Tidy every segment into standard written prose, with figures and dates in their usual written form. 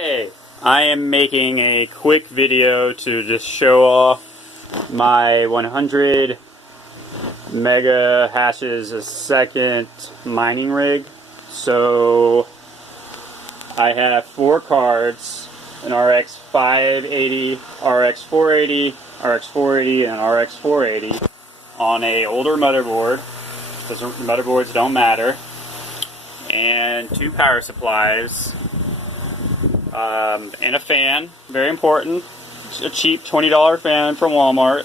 Hey, I am making a quick video to just show off my 100 mega hashes a second mining rig. So I have 4 cards, an RX 580, RX 480, RX 480, and RX 480 on a older motherboard, because motherboards don't matter, and 2 power supplies. And a fan, very important. A cheap $20 fan from Walmart.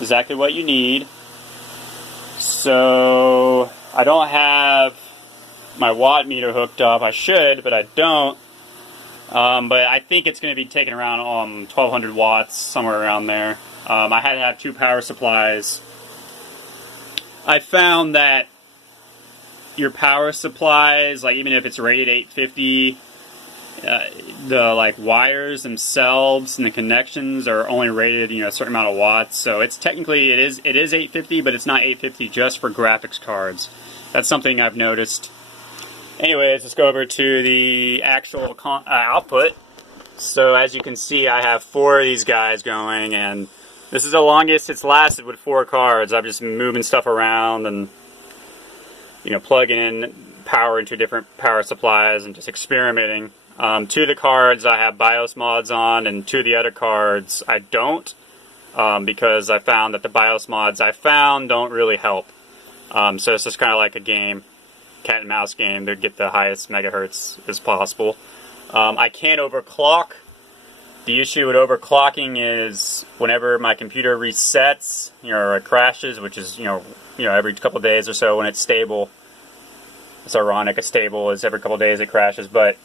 Exactly what you need. So I don't have my watt meter hooked up. I should, but I don't. But I think it's going to be taking around 1200 watts, somewhere around there. I had to have 2 power supplies. I found that your power supplies, like even if it's rated 850, the wires themselves and the connections are only rated, a certain amount of watts. So it's technically it is 850, but it's not 850 just for graphics cards. That's something I've noticed. Anyways, let's go over to the actual output. So as you can see, I have 4 of these guys going, and this is the longest it's lasted with 4 cards. I've just been moving stuff around and plugging in power into different power supplies and just experimenting. 2 of the cards I have BIOS mods on, and 2 of the other cards I don't, because I found that the BIOS mods I found don't really help. So it's just kind of like a game, cat and mouse game, to get the highest megahertz as possible. I can't overclock. The issue with overclocking is whenever my computer resets, or it crashes, which is every couple of days or so when it's stable. It's ironic, it's stable is every couple of days it crashes, but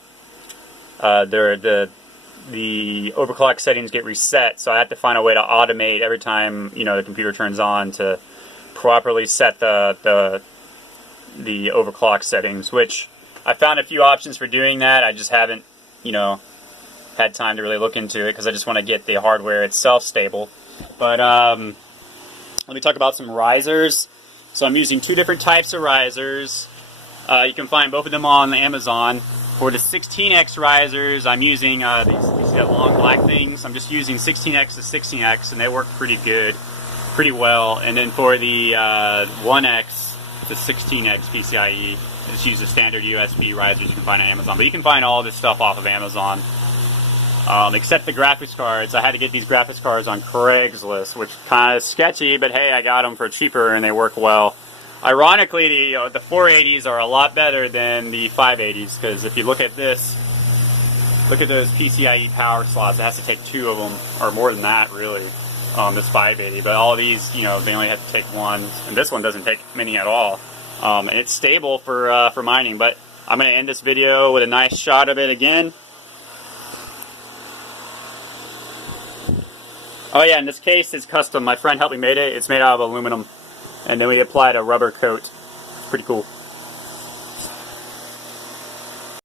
the overclock settings get reset, so I have to find a way to automate every time the computer turns on to properly set the overclock settings, which I found a few options for doing that. I just haven't had time to really look into it because I just want to get the hardware itself stable. But let me talk about some risers. So I'm using 2 different types of risers. You can find both of them on Amazon. For the 16x risers, I'm using these long black things. I'm just using 16x to 16x, and they work pretty good, pretty well. And then for the 1x to 16x PCIe, I just use the standard USB risers you can find on Amazon. But you can find all this stuff off of Amazon, except the graphics cards. I had to get these graphics cards on Craigslist, which kind of sketchy, but hey, I got them for cheaper and they work well. Ironically, the 480s are a lot better than the 580s, because if you look at this, look at those PCIe power slots. It has to take 2 of them, or more than that, really. This 580, but all of these, they only have to take 1, and this one doesn't take many at all. And it's stable for mining. But I'm going to end this video with a nice shot of it again. Oh yeah, in this case, it's custom. My friend helped me make it. It's made out of aluminum. And then we applied a rubber coat. Pretty cool.